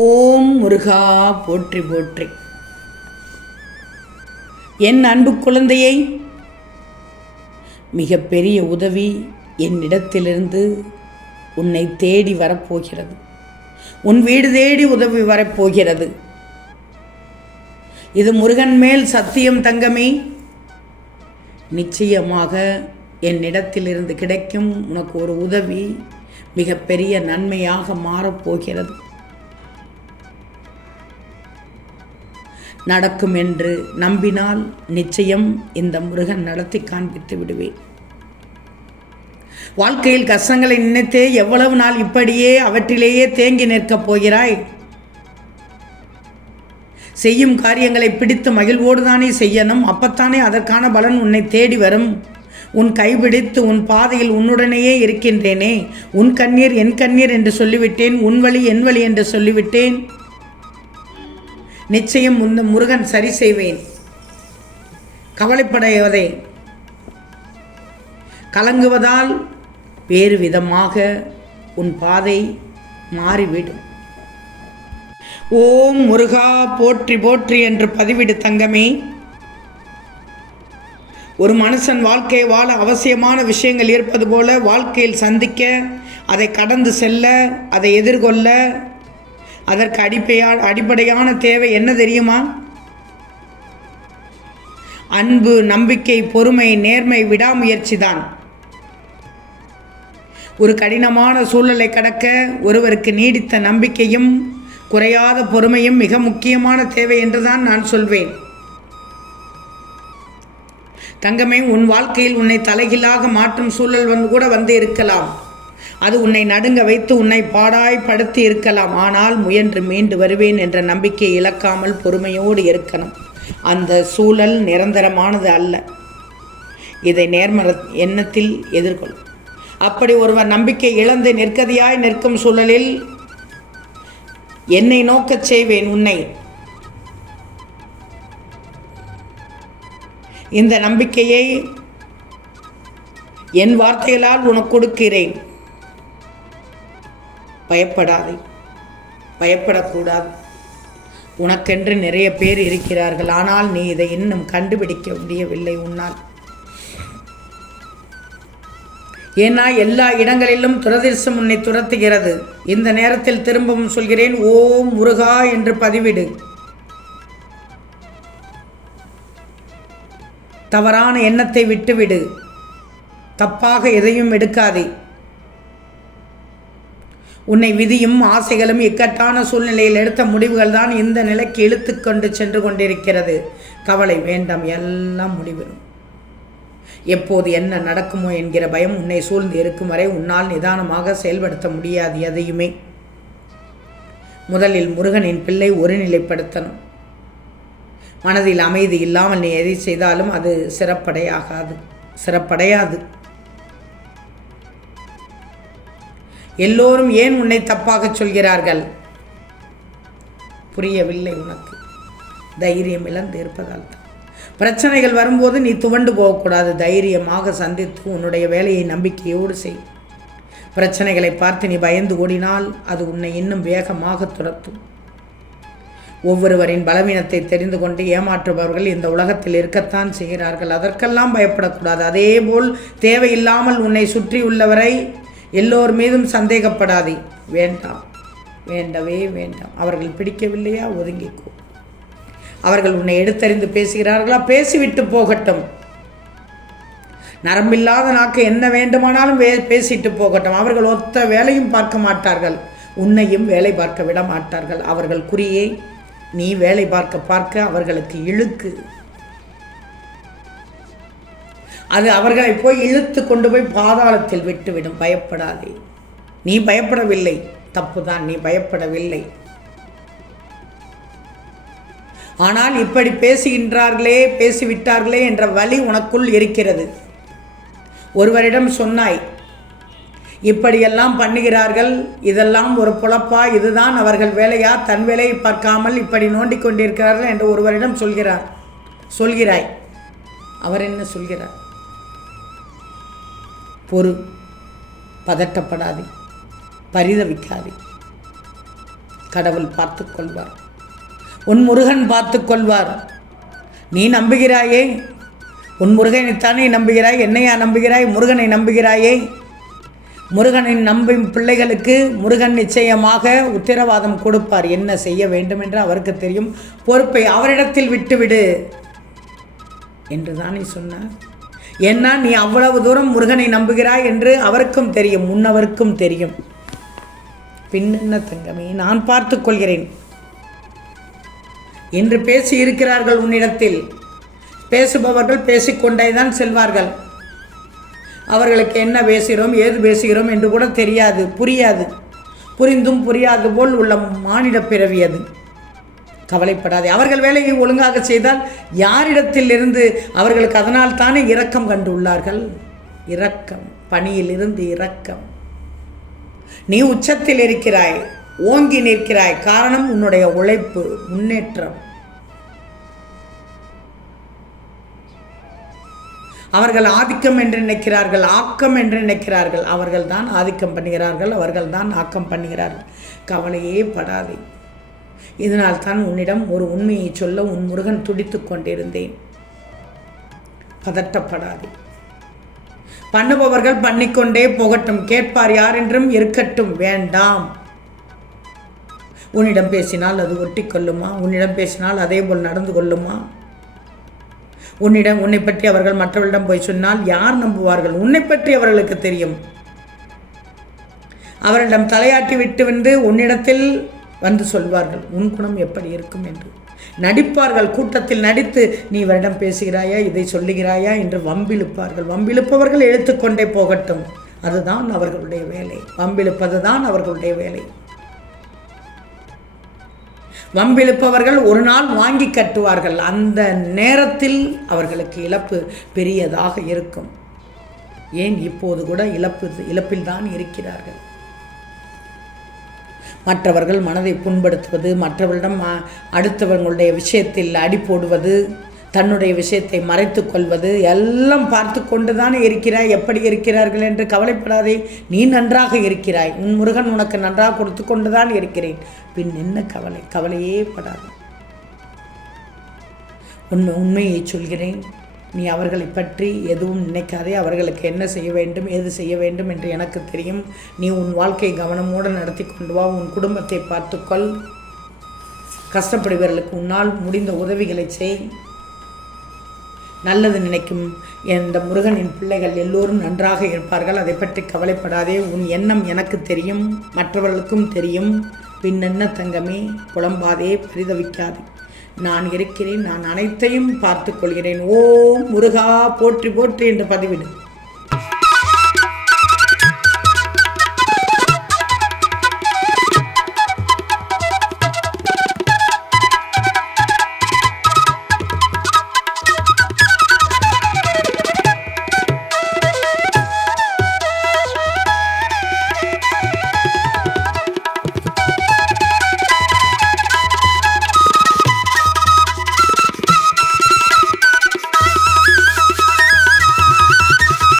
ஓம் முருகா போற்றி போற்றி. என் அன்பு குழந்தையை மிகப்பெரிய உதவி என்னிடத்திலிருந்து உன்னை தேடி வரப்போகிறது. உன் வீடு தேடி உதவி வரப்போகிறது. இது முருகன் மேல் சத்தியம் தங்கமே. நிச்சயமாக என்னிடத்திலிருந்து கிடைக்கும் உனக்கு ஒரு உதவி மிகப்பெரிய நன்மையாக மாறப்போகிறது. நடக்கும் என்று நம்பினால் நிச்சயம் இந்த முருகன் நடத்தி காண்பித்து விடுவேன். வாழ்க்கையில் கஷ்டங்களை நினைத்தே எவ்வளவு நாள் இப்படியே அவற்றிலேயே தேங்கி நிற்கப் போகிறாய்? செய்யும் காரியங்களை பிடித்து மகிழ்வோடு தானே செய்யணும்? அப்பத்தானே அதற்கான பலன் உன்னை தேடி வரும். உன் கைபிடித்து உன் பாதையில் உன்னுடனேயே இருக்கின்றேனே. உன் கண்ணீர் என் கண்ணீர் என்று சொல்லிவிட்டேன். உன் வழி என் வழி என்று சொல்லிவிட்டேன். நிச்சயம் இந்த முருகன் சரி செய்வேன். கவலைப்படைவதை கலங்குவதால் வேறு விதமாக உன் பாதை மாறிவிடும். ஓம் முருகா போற்றி போற்றி என்று பதிவிடு தங்கமே. ஒரு மனுஷன் வாழ்க்கையை வாழ அவசியமான விஷயங்கள் இருப்பது போல வாழ்க்கையில் சந்திக்க அதை கடந்து செல்ல அதை எதிர்கொள்ள அதற்கு அடிப்படையா அடிப்படையான தேவை என்ன தெரியுமா? அன்பு நம்பிக்கை பொறுமை நேர்மை விடாமுயற்சி தான் ஒரு கடினமான சூழலை கடக்க ஒருவருக்கு நீடித்த நம்பிக்கையும் குறையாத பொறுமையும் மிக முக்கியமான தேவை என்றுதான் நான் சொல்வேன். தங்கமே உன் வாழ்க்கையில் உன்னை தலைகீழாக மாற்றும் சூழல் வந்து கூட வந்து இருக்கலாம். அது உன்னை நடுங்க வைத்து உன்னை பாடாய் படுத்தி இருக்கலாம். ஆனால் முயன்று மீண்டு வருவேன் என்ற நம்பிக்கை இழக்காமல் பொறுமையோடு இருக்கணும். அந்த சூழல் நிரந்தரமானது அல்ல. இதை நேர்மற எண்ணத்தில் எதிர்கொள். அப்படி ஒருவர் நம்பிக்கை இழந்து நிற்கதியாய் நிற்கும் சூழலில் என்னை நோக்கச் செய்வேன் உன்னை. இந்த நம்பிக்கையை என் வார்த்தைகளால் உனக்கு கொடுக்கிறேன். பயப்படாதே. பயப்படக்கூடாது. உனக்கென்று நிறைய பேர் இருக்கிறார்கள். ஆனால் நீ இதை இன்னும் கண்டுபிடிக்க முடியவில்லை உன்னால். ஏன்னா எல்லா இடங்களிலும் துரதிர்சம் உன்னை துரத்துகிறது. இந்த நேரத்தில் திரும்பவும் சொல்கிறேன் ஓம் முருகா என்று பதிவிடு. தவறான எண்ணத்தை விட்டுவிடு. தப்பாக எதையும் எடுக்காதே. உன்னை விதியும் ஆசைகளும் இக்கட்டான சூழ்நிலையில் எடுத்த முடிவுகள் தான் இந்த நிலைக்கு இழுத்து கொண்டு சென்று கொண்டிருக்கிறது. கவலை வேண்டாம் எல்லாம் முடிவிடும். எப்போது என்ன நடக்குமோ என்கிற பயம் உன்னை சூழ்ந்து இருக்கும் வரை உன்னால் நிதானமாக செயல்படுத்த முடியாது எதையுமே. முதலில் முருகனின் பிள்ளை ஒருநிலைப்படுத்தணும். மனதில் அமைதி இல்லாமல் நீ எதை செய்தாலும் அது சிறப்படையாகாது சிறப்படையாது. எல்லோரும் ஏன் உன்னை தப்பாக சொல்கிறார்கள்? புரியவில்லை உனக்கு. தைரியம் இழந்து இருப்பதால் தான். பிரச்சனைகள் வரும்போது நீ துவண்டு போகக்கூடாது. தைரியமாக சந்தித்து உன்னுடைய வேலையை நம்பிக்கையோடு செய். பிரச்சனைகளை பார்த்து நீ பயந்து ஓடினால் அது உன்னை இன்னும் வேகமாக துரத்தும். ஒவ்வொருவரின் பலவீனத்தை தெரிந்து கொண்டு ஏமாற்றுபவர்கள் இந்த உலகத்தில் இருக்கத்தான் செய்கிறார்கள். அதற்கெல்லாம் பயப்படக்கூடாது. அதேபோல் தேவையில்லாமல் உன்னை சுற்றியுள்ளவரை எல்லோர் மீதும் சந்தேகப்படாதே. வேண்டாம். வேண்டவே வேண்டாம். அவர்கள் பிடிக்கவில்லையா? ஒதுங்கிக்கோ. அவர்கள் உன்னை எடுத்தறிந்து பேசுகிறார்களா? பேசிவிட்டு போகட்டும். நரம்பில்லாத நாக்கு என்ன வேண்டுமானாலும் வே பேசிட்டு போகட்டும். அவர்கள் ஒத்த வேலையும் பார்க்க மாட்டார்கள். உன்னையும் வேலை பார்க்க விட மாட்டார்கள். அவர்கள் குறியே நீ வேலை பார்க்க பார்க்க அவர்களுக்கு இழுக்கு. அது அவர்களை போய் இழுத்து கொண்டு போய் பாதாளத்தில் விட்டுவிடும். பயப்படாதே. நீ பயப்படவில்லை. தப்புதான். நீ பயப்படவில்லை. ஆனால் இப்படி பேசுகின்றார்களே பேசிவிட்டார்களே என்ற வழி உனக்குள் இருக்கிறது. ஒருவரிடம் சொன்னாய் இப்படியெல்லாம் பண்ணுகிறார்கள். இதெல்லாம் ஒரு புழப்பா? இதுதான் அவர்கள் வேலையா? தன் வேலையை பார்க்காமல் இப்படி நோண்டிக் கொண்டிருக்கிறார்கள் என்று ஒருவரிடம் சொல்கிறார். சொல்கிறாய். அவர் என்ன சொல்கிறார்? பொறு. பதட்டப்படாதே. பரிதவிக்காதே. கடவுள் பார்த்து கொள்வார் உன் முருகன் பார்த்து கொள்வார் நீ நம்புகிறாயே. உன் முருகனைத்தானே நம்புகிறாய். என்னையா நம்புகிறாய்? முருகனை நம்புகிறாயே. முருகனை நம்பும் பிள்ளைகளுக்கு முருகன் நிச்சயமாக உத்தரவாதம் கொடுப்பார். என்ன செய்ய வேண்டும் என்று அவருக்கு தெரியும். பொறுப்பை அவரிடத்தில் விட்டுவிடு. என்று தானே சொன்னார். ஏன்னா நீ அவ்வளவு தூரம் முருகனை நம்புகிறாய் என்று அவருக்கும் தெரியும் முன்னவருக்கும் தெரியும். பின்னென்ன தங்கமே நான் பார்த்துக் கொள்கிறேன். என்று பேசி இருக்கிறார்கள் உன்னிடத்தில். பேசுபவர்கள் பேசிக்கொண்டே தான் செல்வார்கள். அவர்களுக்கு என்ன பேசுகிறோம் ஏது பேசுகிறோம் என்று கூட தெரியாது புரியாது. புரிந்தும் புரியாது போல் உள்ள மானிட பிறவி அது கவலைப்படாதே. அவர்கள் வேலையை ஒழுங்காக செய்தால் யாரிடத்தில் இருந்து அவர்களுக்கு அதனால் தானே இரக்கம் கண்டுள்ளார்கள்? இரக்கம் பணியிலிருந்து இரக்கம். நீ உச்சத்தில் இருக்கிறாய் ஓங்கி நிற்கிறாய். காரணம் உன்னுடைய உழைப்பு முன்னேற்றம். அவர்கள் ஆதிக்கம் என்று நினைக்கிறார்கள் ஆக்கம் என்று நினைக்கிறார்கள். அவர்கள் தான் ஆதிக்கம் பண்ணுகிறார்கள் அவர்கள் தான் ஆக்கம் பண்ணுகிறார்கள். கவலையே படாதே. இதனால் தான் உன்னிடம் ஒரு உண்மையை சொல்ல உன் முருகன் துடித்து கொண்டிருந்தேன். பதட்டப்படாதே. பண்ணுபவர்கள் பண்ணிக்கொண்டே போகட்டும். கேட்பார் யார் என்றும் இருக்கட்டும். வேண்டாம். உன்னிடம் பேசினால் அது ஒட்டி கொள்ளுமா? உன்னிடம் பேசினால் அதே போல் நடந்து கொள்ளுமா? உன்னிடம் உன்னை பற்றி அவர்கள் மற்றவர்களிடம் போய் சொன்னால் யார் நம்புவார்கள்? உன்னை பற்றி அவர்களுக்கு தெரியும். அவரிடம் தலையாட்டி விட்டு வந்து உன்னிடத்தில் வந்து சொல்வார்கள் உன் குணம் எப்படி இருக்கும்? என்று. நடிப்பார்கள் கூட்டத்தில் நடித்து நீ இவரிடம் பேசுகிறாயா? இதை சொல்லுகிறாயா? என்று வம்பிழுப்பார்கள். வம்பிழுப்பவர்கள் எழுத்துக்கொண்டே போகட்டும். அதுதான் அவர்களுடைய வேலை. வம்பிழுப்பது தான் அவர்களுடைய வேலை. வம்பிழுப்பவர்கள் ஒரு நாள் வாங்கி கட்டுவார்கள். அந்த நேரத்தில் அவர்களுக்கு இழப்பு பெரியதாக இருக்கும். ஏன் இப்போது கூட இழப்பு இழப்பில் தான் இருக்கிறார்கள்? மற்றவர்கள் மனதை புண்படுத்துவது மற்றவர்களிடம் அடுத்தவங்களுடைய அடுத்தவர்களுடைய விஷயத்தில் அடி போடுவது தன்னுடைய விஷயத்தை மறைத்து கொள்வது எல்லாம் பார்த்து கொண்டு தானே இருக்கிறாய் எப்படி இருக்கிறார்கள் என்று கவலைப்படாதே நீ நன்றாக இருக்கிறாய் உன் முருகன் உனக்கு நன்றாக கொடுத்து கொண்டு தான் இருக்கிறேன். பின் என்ன கவலை? கவலையே படாது. உண்மை உண்மையை சொல்கிறேன். நீ அவர்களை பற்றி எதுவும் நினைக்காதே. அவர்களுக்கு என்ன செய்ய வேண்டும் எது செய்ய வேண்டும் என்று எனக்கு தெரியும். நீ உன் வாழ்க்கையை கவனமோடு நடத்தி கொண்டு வா. உன் குடும்பத்தை பார்த்துக்கொள். கஷ்டப்படுபவர்களுக்கு உன்னால் முடிந்த உதவிகளை செய். நல்லது நினைக்கும் இந்த முருகனின் பிள்ளைகள் எல்லோரும் நன்றாக இருப்பார்கள். அதை பற்றி கவலைப்படாதே. உன் எண்ணம் எனக்கு தெரியும் மற்றவர்களுக்கும் தெரியும். பின்னென்ன தங்கமே புலம்பாதே பரிதவிக்காதே. நான் இருக்கிறேன் நான் அனைத்தையும் பார்த்துக் கொள்கிறேன். ஓம் முருகா போற்றி போற்றி என்று பதிவிடு.